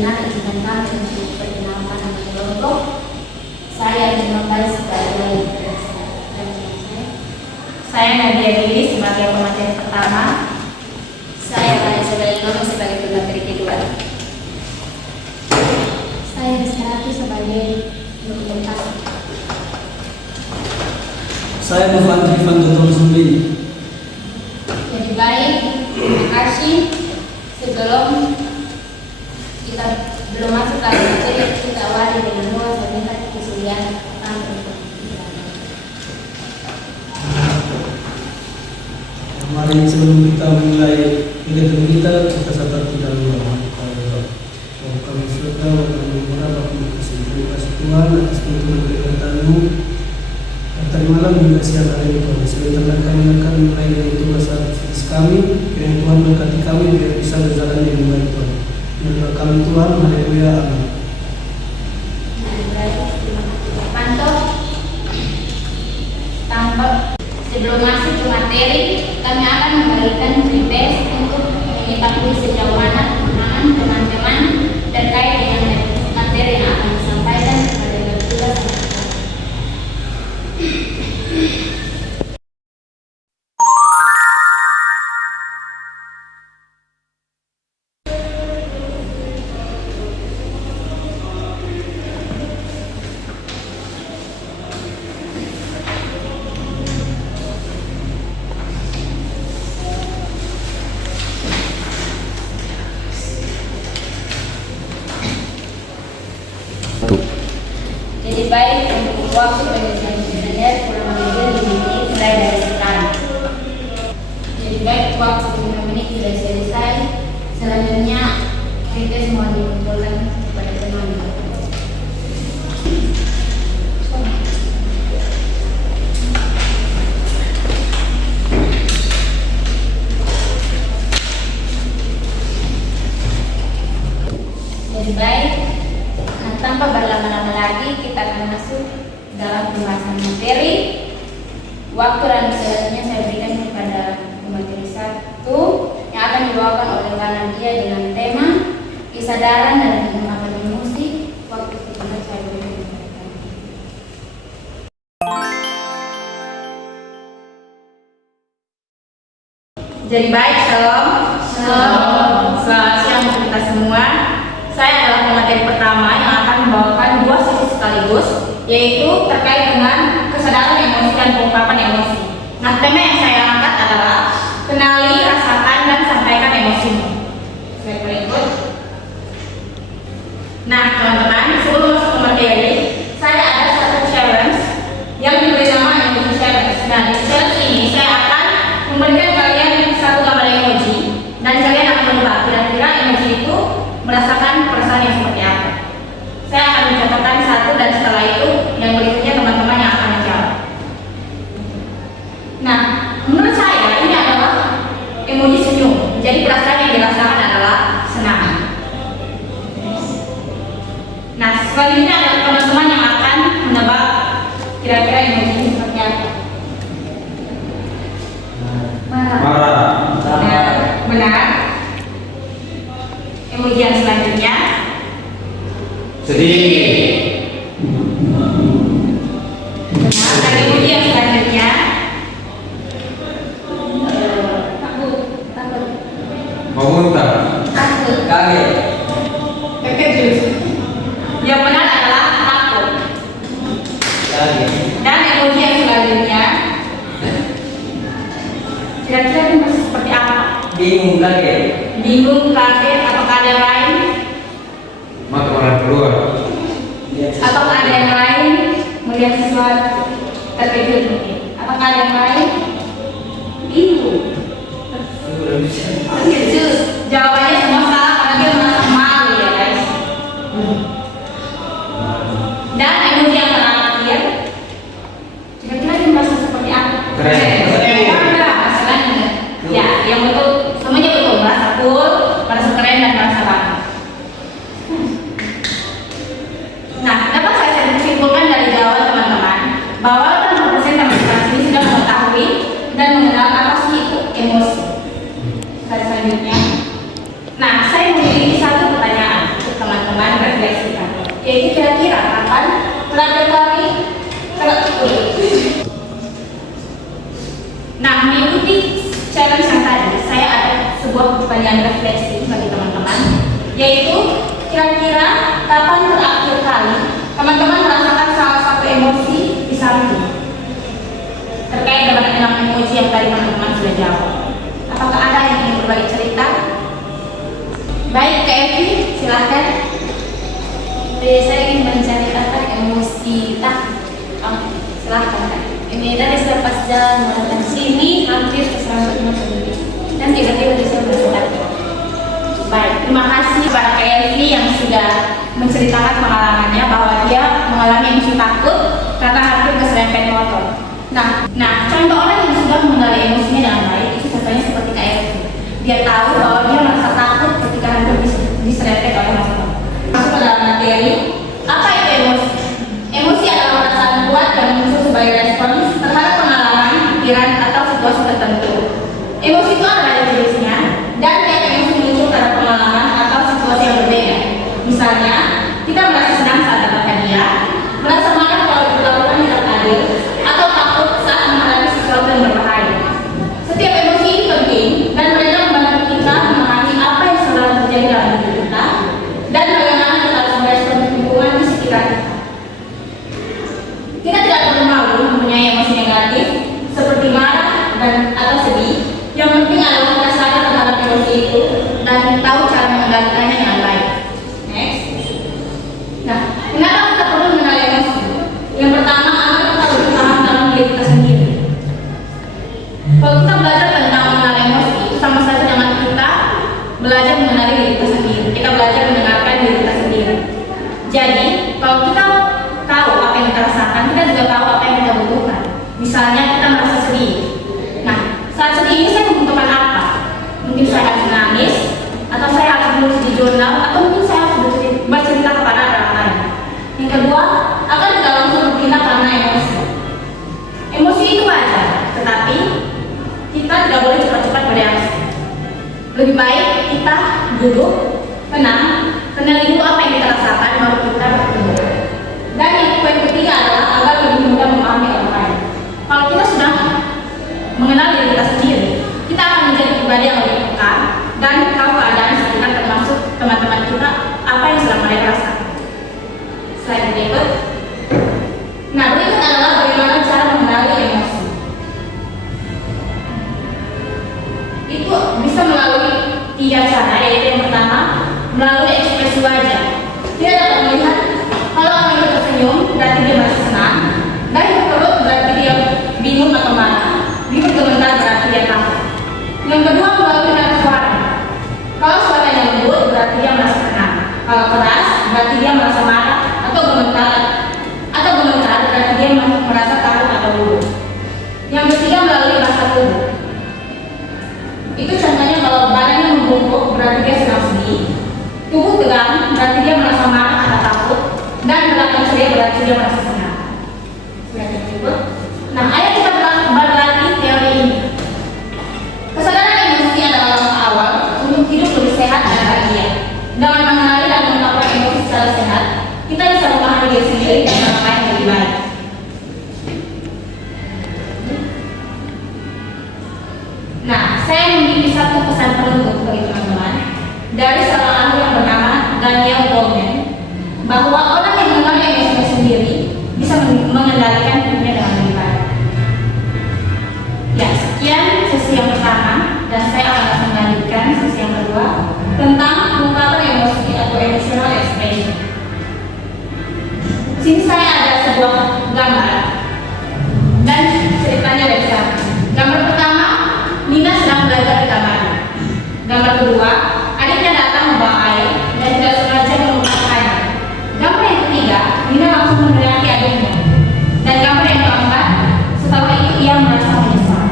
dengan izinkan kami untuk perkenalkan nama kelompok. Saya dimulai sebagai saya Nadia Billy sebagai pemateri pertama. saya Vanessa Belinomi sebagai pemateri kedua. Saya Rizky sebagai dokumentasi. Saya Novan Rifan Dr. Sumbi. Jadi baik, terima kasih. Sebelum kita belum masuk ke materi, kita awali dengan doa sebentar kesulian Mari sebelum kita mulai kegiatan kita catat dahulu. Kami surga, kami berharap kasih Tuhan atas tuntunan kegiatan-Mu. Terimalah kasih hari ini Tuhan. Sebentar kami akan mulai dengan tugas aktivitas kami. Kiranya Tuhan berkati kami biar bisa berjalan dengan baik Tuhan. Biarlah kami Tuhan, haleluya, amin. Pantau tampak. Sebelum masuk ke materi, kami akan memberikan prepes untuk mengetahui sejauh mana pemahaman teman-teman terkait dengan materi yang akan disampaikan kepada bertugas. Jadi baik untuk waktu penelitian kurang lebih 5 menit mulai dari sekarang. Jadi baik waktu 5 menit sudah selesai. Selanjutnya kita semua dikumpulkan kepada teman-teman. Jadi baik. Tanpa berlama-lama lagi, kita akan masuk dalam pembahasan materi. Waktu dan selanjutnya saya berikan kepada pemateri 1 yang akan dibawakan oleh Nadia dengan tema kesadaran dan pengembangan emosi. Waktu itu saya berikan kepada kalian. Jadi baik, shalom. Selamat siang untuk kita semua. Saya adalah pemateri pertama yang akan membawakan 2 sesi sekaligus, yaitu terkait dengan kesadaran emosi dan pengungkapan emosi. Nah, tema yang saya angkat adalah kenali, rasakan, dan sampaikan emosimu. Saya berikut. Nah, teman-teman, sebelum masuk ke materi, saya ada satu challenge yang diberi nama emoji challenge. Nah, di challenge ini saya akan memberikan kalian satu gambar emoji dan kalian akan menebak kira-kira emoji itu merasakan perasaan yang seperti apa. Saya akan mencatatkan 1 dan setelah itu yang berikutnya teman-teman yang akan menjawab. Nah, menurut saya ini adalah emoji senyum. Jadi perasaan yang dirasakan adalah senang. Nah, selanjutnya adalah teman-teman yang akan menebak kira-kira emoji ini seperti apa. Marah. Benar. Emoji yang selanjutnya sedih. Benar. Dan emoji yang selanjutnya takut. Memuntah. Kaget. Terkejut. Yang benar adalah takut. Kaget. Dan emoji yang selanjutnya kira-kira ini masih seperti apa? Bingung, kaget. Bingung, kaget, apakah ada yang lain? Mata orang keluar. Atau ada yang lain melihat sesuatu terkejut? yaitu kira-kira kapan terakhir kali teman-teman merasakan salah satu emosi di saat itu? Terkait dengan 6 emoji yang tadi teman-teman sudah jawab. Apakah ada yang ingin berbagi cerita? Baik, Kak Evi, silahkan. Saya ingin menceritakan emosi takut. Silahkan Kak. Ini dari selepas jalan menggunakan sini hampir ke 150 menit dan tiba-tiba bisa bertakut. Baik, terima kasih kepada Kak Evi yang sudah menceritakan pengalamannya bahwa dia mengalami emosi takut karena hampir keserempet motor. Nah, contoh orang yang sudah mengenali emosinya dengan baik itu contohnya seperti Kak Evi. Dia tahu bahwa dia merasa takut ketika hampir diserempet oleh motor. Masuk ke dalam materi, apa itu emosi? Emosi adalah perasaan kuat yang muncul sebagai respons terhadap pengalaman, pikiran, atau situasi tertentu. Emosi itu ada jenisnya, dan tiap emosi muncul karena pengalaman atau situasi yang berbeda. Misalnya, kita merasa senang saat dapat hadiah, merasa marah kalau diperlakukan tidak adil, atau takut saat menghadapi sesuatu yang berbahaya. Setiap emosi ini penting, dan mereka membantu kita memahami apa yang sedang terjadi dalam diri kita, dan bagaimana kita harus merespon lingkungan di sekitar kita. Kita tidak perlu malu mempunyai emosi negatif seperti marah dan atau sedih. Yang penting adalah kita sadar terhadap emosi itu dan tahu cara mengendalikannya dengan baik. Next. Nah, kenapa kita perlu mengenal emosi? Yang pertama, agar kita lebih paham dalam diri kita sendiri. Kalau kita belajar tentang mengenal emosi, itu sama saja dengan kita belajar mengenali diri kita sendiri. Kita belajar mendengarkan diri kita sendiri. Jadi, kalau kita tahu apa yang kita rasakan, kita juga tahu apa yang kita butuhkan. Misalnya kita merasa sedih. Nah, saat sedih ini saya membutuhkan apa? Mungkin saya harus menangis, atau saya harus menulis di jurnal, atau mungkin saya harus bercerita kepada orang lain. Yang kedua, akan tidak langsung bertindak karena emosi. Emosi itu wajar, tetapi kita tidak boleh cepat-cepat bereaksi. Lebih baik kita duduk, tenang, kenali dulu apa yang kita rasakan, baru kita bertindak. Dan yang poin ketiga adalah agar lebih mudah memahami orang lain. Kalau kita sudah mengenal diri kita sendiri, kita akan menjadi pribadi yang lebih peka dan tahu keadaan sekitar termasuk teman-teman kita apa yang sedang mereka rasakan. Slide berikut. Nah, berikut adalah bagaimana cara mengenali emosi. Itu bisa melalui 3 cara, yaitu yang pertama melalui ekspresi wajah. Dia dapat melihat kalau orang itu tersenyum berarti dia merasa senang, dan berkerut berarti dia bingung atau marah, dia bergementar berarti dia takut. Yang kedua melalui nada suara. Kalau suaranya lembut berarti dia merasa tenang. Kalau keras berarti dia merasa marah atau gementar berarti dia merasa takut atau gugup. Yang ketiga melalui bahasa tubuh. Itu contohnya kalau badannya membungkuk berarti dia sedang sedih, tubuh tegang berarti dia merasa marah atau takut, dan belakang ceria berarti dia merasa senang. Nah, ayo kita berlatih teori ini. Kesadaran emosi adalah langkah awal untuk hidup lebih sehat dan bahagia. Dengan mengenali dan mengungkapkan emosi secara sehat, kita bisa memahami diri sendiri dan orang lain lebih baik. Nah, saya memiliki satu pesan penutup bagi teman-teman dari seorang ahli yang bernama Daniel Goleman, bahwa orang yang mengenal emosinya sendiri bisa mengendalikan hidupnya dengan lebih baik. Ya, sekian sesi yang pertama, dan saya akan langsung melanjutkan sesi yang kedua tentang pengungkapan emosi atau emotional expression. Di sini saya ada sebuah gambar dan ceritanya dari sana. Gambar pertama, Nina sedang belajar di kamarnya. Gambar kedua, adiknya datang membawa air dan tidak sengaja menumpahkan air. Gambar yang ketiga, Nina langsung meneriaki adiknya. Dan gambar yang keempat, setelah itu ia merasa menyesal.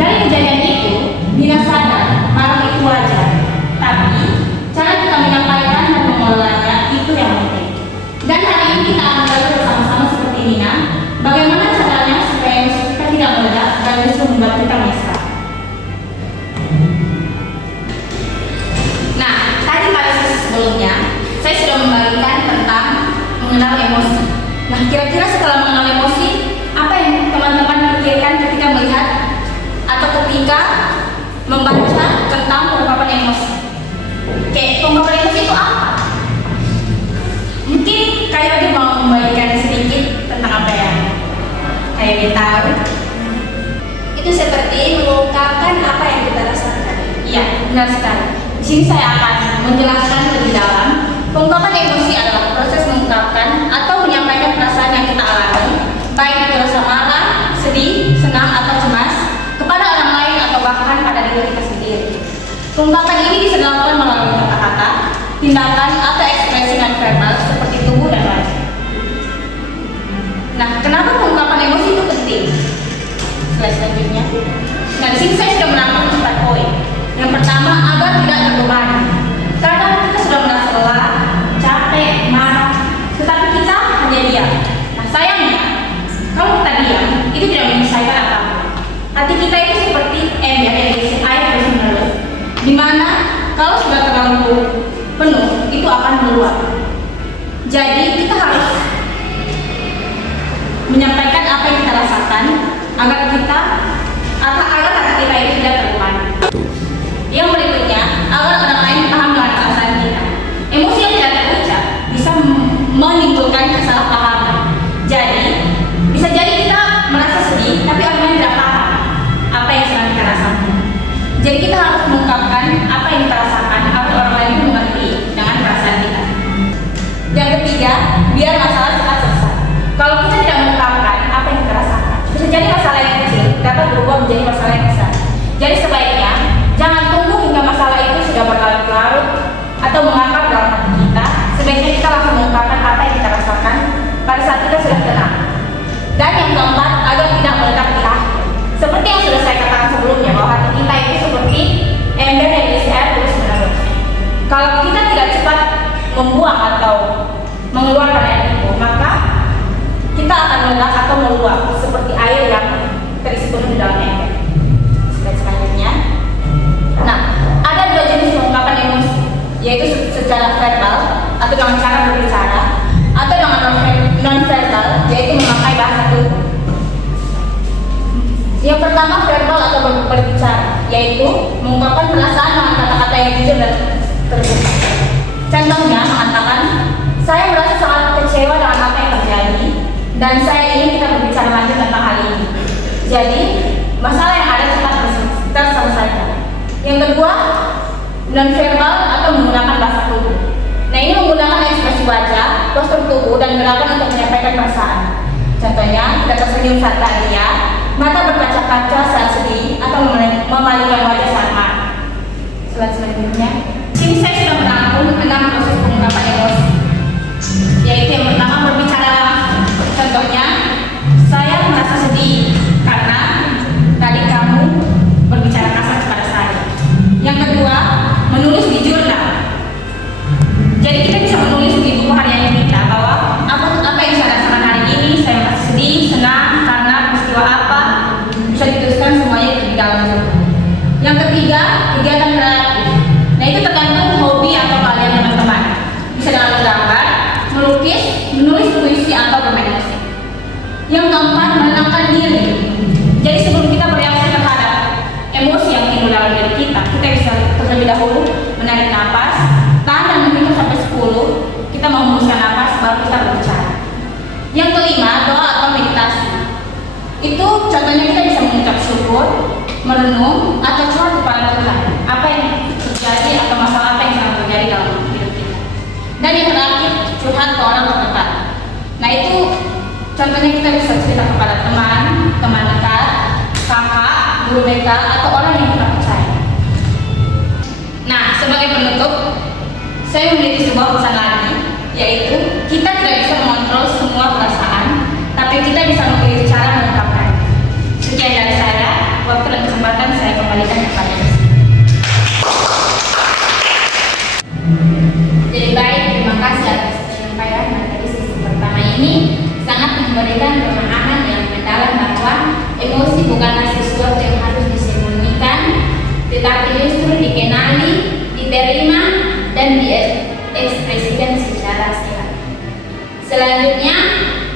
Dari kejadian itu, Nina sadar marah itu wajar, tapi cara kita menyampaikan dan mengelolanya itu yang penting. Dan hari ini kita akan belajar bersama-sama seperti Nina, bagaimana caranya supaya emosi kita tidak meledak dan justru membuat kita menyesal. Nah, tadi pada sesi sebelumnya, saya sudah membagikan tentang mengenal emosi. Nah, kira-kira setelah mengenal emosi, apa yang teman-teman pikirkan ketika melihat atau ketika membaca tentang pengungkapan emosi? Kayak pengungkapan emosi itu apa? Mungkin kayak dia mau membagikan sedikit tentang apa ya kayak dia tahu. Itu seperti mengungkapkan apa yang kita rasakan. Iya, benar sekali. Di sini saya akan menjelaskan lebih dalam. Pengungkapan emosi adalah proses mengungkapkan atau menyampaikan perasaan yang kita alami, baik itu rasa marah, sedih, senang, atau cemas, kepada orang lain atau bahkan pada diri kita sendiri. Pengungkapan ini bisa dilakukan melalui kata-kata, tindakan, atau ekspresi non-verbal seperti tubuh dan wajah. Nah, kenapa pengungkapan emosi itu penting? Slide selanjutnya. Nah, di sini saya sudah merangkum 4 poin. Yang pertama, agar tidak terbebani. Kadang kita sudah merasa lelah, capek, marah, tetapi kita hanya diam. Nah, sayangnya, kalau kita diam, itu tidak menyelesaikan apa-apa. Hati kita itu seperti ember yang diisi air terus-menerus, di mana kalau sudah terlalu penuh, itu akan meluap. Jadi, kita harus menyampaikan apa yang kita rasakan agar hati kita itu tidak terbebani. Yang berikutnya, agar orang lain paham dengan perasaan kita. Emosi yang tidak terucap bisa menimbulkan kesalahpahaman. Jadi, bisa jadi kita merasa sedih, tapi orang lain tidak paham apa yang sedang kita rasakan. Jadi kita harus mengungkapkan apa yang kita rasakan agar orang lain mengerti dengan perasaan kita. Yang ketiga, biar masalah cepat selesai. Kalau kita tidak mengungkapkan apa yang kita rasakan, bisa jadi masalah yang kecil dapat berubah menjadi masalah yang besar. Jadi sebaiknya jangan tunggu hingga masalah itu sudah berlarut-larut atau mengakar dalam hati kita. Sebaiknya kita langsung mengungkapkan apa yang kita rasakan pada saat kita sudah tenang. Dan yang keempat, agar tidak meledak di akhir. Seperti yang sudah saya katakan sebelumnya, bahwa hati kita itu seperti ember yang diisi air terus-menerus. Kalau kita tidak cepat membuang atau mengeluarkan air itu, maka kita akan meledak atau meluap seperti air yang terisi penuh di dalam ember. Slide selanjutnya. Nah, ada 2 jenis pengungkapan emosi, yaitu secara verbal atau dengan cara berbicara, atau dengan non-verbal, yaitu memakai bahasa tubuh. Yang pertama, verbal atau berbicara, yaitu mengungkapkan perasaan dengan kata-kata yang jujur dan terbuka. Contohnya mengatakan, saya merasa sangat kecewa dengan apa yang terjadi dan saya ingin kita berbicara lanjut tentang hal ini. Jadi, masalah yang ada cepat terselesaikan. Yang kedua, non-verbal atau menggunakan bahasa tubuh. Nah, ini menggunakan ekspresi wajah, postur tubuh, dan gerakan untuk menyampaikan perasaan. Contohnya, kita tersenyum saat bahagia, mata berkaca-kaca saat sedih, atau memalingkan wajah saat marah. Slide selanjutnya. Sini saya sudah merangkum 6 proses pengungkapan emosi, yaitu yang pertama, berbicara langsung. Contohnya, saya merasa sedih karena tadi kamu berbicara kasar kepada saya. Yang kedua, menulis di jurnal. Jadi kita bisa menulis di buku harian kita bahwa apa yang saya rasakan hari ini, saya merasa sedih, senang, karena peristiwa apa, bisa dituliskan semuanya di dalam jurnal. Yang ketiga, kegiatan kreatif. Nah, itu tergantung hobi atau kalian teman-teman. Bisa dengan menggambar, melukis, menulis puisi, atau bermain musik. Yang keempat, menenangkan diri. Jadi sebelum kita bereaksi terhadap emosi yang timbul dalam diri kita bisa terlebih dahulu menarik nafas, tahan dan menghitung sampai 10. Kita menghembuskan nafas, baru kita berbicara. Yang kelima, doa atau meditasi. Itu contohnya kita bisa mengucap syukur, merenung, atau curhat kepada Tuhan apa yang terjadi atau masalah apa yang sedang terjadi dalam hidup kita. Dan yang terakhir, curhat ke orang terdekat. Nah, itu contohnya kita bisa cerita kepada teman dekat, kakak, guru BK, atau orang yang kita percaya. Nah, sebagai penutup, saya memiliki sebuah pesan lagi, yaitu kita tidak bisa mengontrol semua perasaan, tapi kita bisa memilih cara mengungkapkan. Sekian dari saya, waktu dan kesempatan saya kembalikan kepada Anda. Jadi baik, terima kasih atas penyampaian materi sesi pertama ini. Sangat memberikan pemahaman yang mendalam bahwa emosi bukanlah sesuatu yang harus disembunyikan, tetapi justru dikenali, diterima, dan diekspresikan secara sehat. Selanjutnya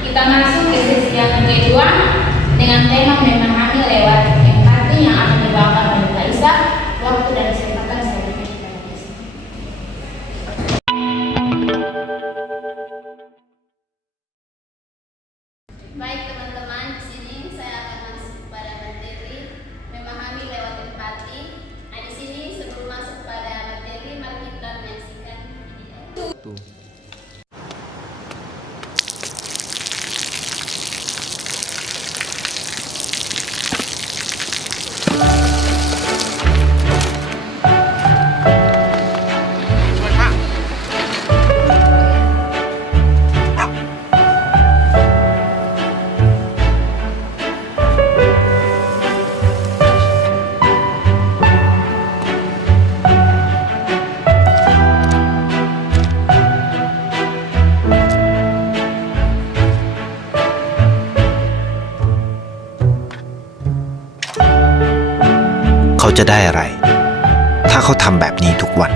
kita masuk ke sesi yang kedua dengan tema memahami lewat empati yang akan dibawakan oleh Kak Isa. Waktu dan kesempatan saya berikan kepada Kak Isa. satu.เขาจะได้อะไร ถ้าเขาทำแบบนี้ทุกวัน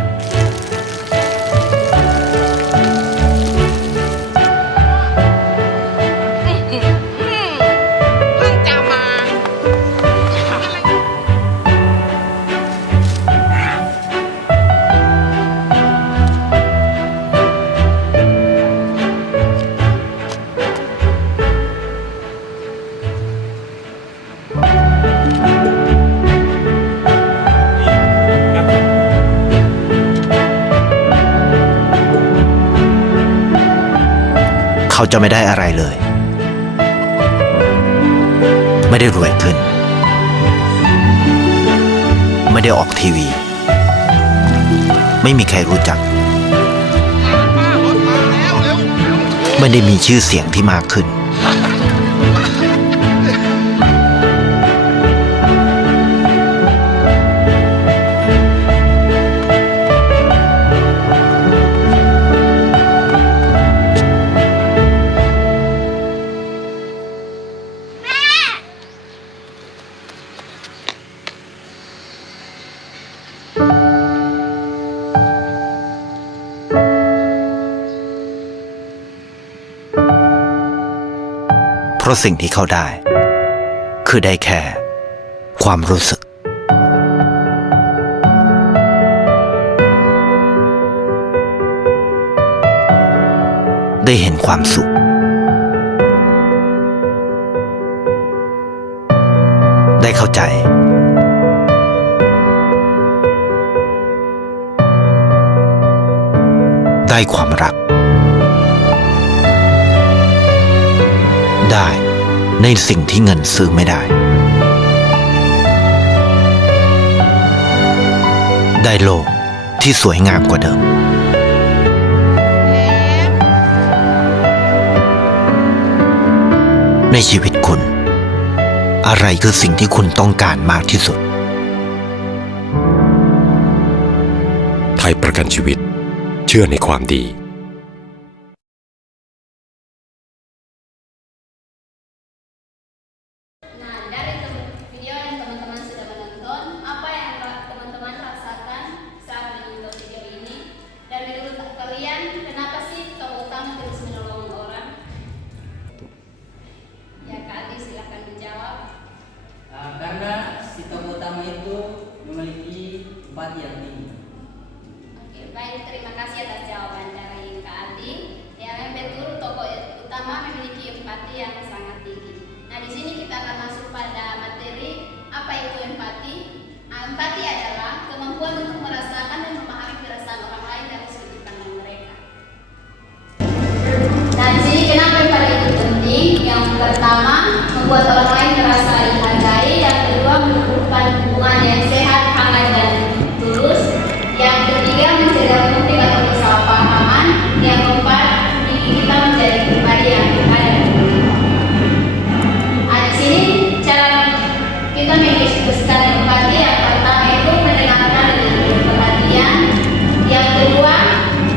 เขาจะไม่ได้อะไรเลย ไม่ได้รวยขึ้น ไม่ได้ออกทีวี ไม่มีใครรู้จัก ไม่ได้มีชื่อเสียงที่มากขึ้น เพราะสิ่งที่เขาได้ คือได้แค่ความรู้สึก ได้เห็นความสุข ได้เข้าใจ ได้ความรัก ได้ในสิ่งที่เงินซื้อไม่ได้ ได้โลกที่สวยงามกว่าเดิม ในชีวิตคุณ อะไรคือสิ่งที่คุณต้องการมากที่สุด ไทยประกันชีวิตเชื่อในความดี Nah, dari video yang teman-teman sudah menonton, apa yang teman-teman rasakan saat menonton video ini? Dan menurut kalian, kenapa sih tokoh utama terus menolong orang? Ya, Kak Adi silahkan menjawab. Karena si tokoh utama itu memiliki empati yang tinggi. Oke, baik, terima kasih atas jawaban dari Kak Adi. Ya, memang betul tokoh utama memiliki empati yang sangat tinggi. Nah, di sini kita akan masuk pada materi apa itu empati. Empati adalah kemampuan untuk merasakan dan memahami perasaan orang lain dari sudut pandang mereka. Nah, di sini kenapa empati itu penting? Yang pertama, membuat orang lain merasa dihargai. Yang kedua, menumbuhkan hubungan yang sehat, hangat dan tulus. Yang ketiga, mencegah konflik atau kesalahpahaman. Yang keempat, bikin kita menjadi pribadi yang ada. Nah, di sini cara kita mengekspresikan empati yang pertama itu mendengarkan dengan penuh perhatian. Yang kedua,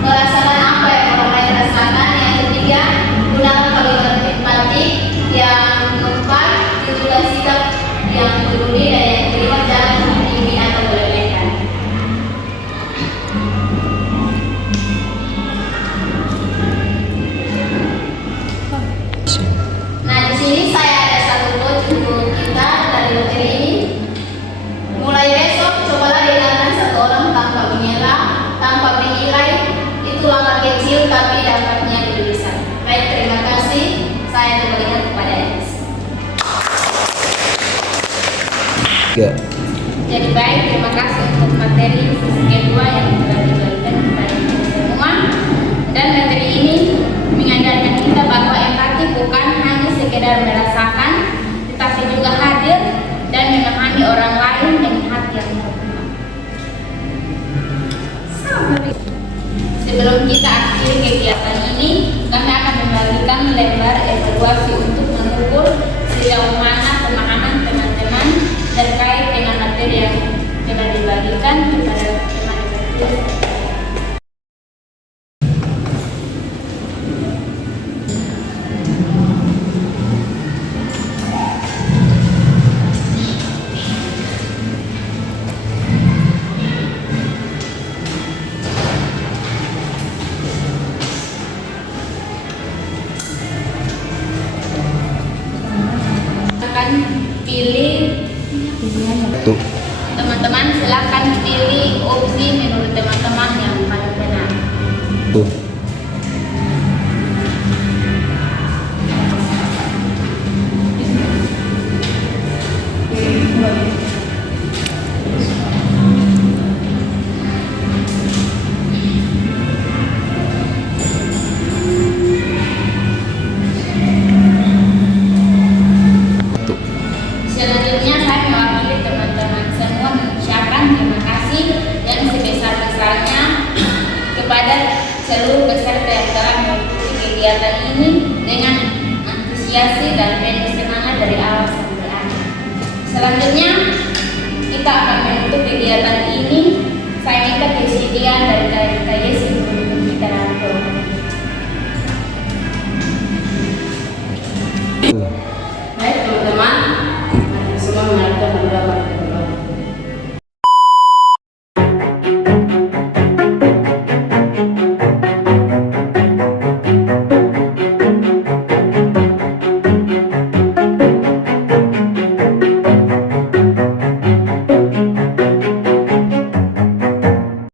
merasakan apa yang orang lain rasakan. Yang ketiga, gunakan kalimat empati. Yang keempat, tunjukkan sikap yang peduli. Dan yang kelima, jangan menghakimi atau meremehkan. Nah, di sini saya ada satu quote untuk kita dari materi ini. Mulai besok, cobalah dengarkan satu orang tanpa mengira, tanpa menilai. Itu langkah kecil tapi dampaknya lebih besar. Baik, terima kasih. Saya kembalikan kepada Enes. Jadi baik, terima kasih untuk materi sesi kedua yang telah diberikan kepada kita semua. Sebelum kita akhiri kegiatan ini, kami akan membagikan lembar evaluasi untuk mengukur sejauh mana pemahaman teman-teman terkait dengan materi yang telah dibagikan kepada teman-teman. Akan pilih teman-teman, silakan pilih opsi menurut teman-teman yang paling benar. Selanjutnya saya mewakili teman-teman semua mengucapkan terima kasih yang sebesar-besarnya kepada seluruh peserta yang telah mengikuti kegiatan ini dengan antusiasi dan penuh semangat dari awal sampai akhir. Selanjutnya kita akan menutup kegiatan ini. Saya minta kesediaan dari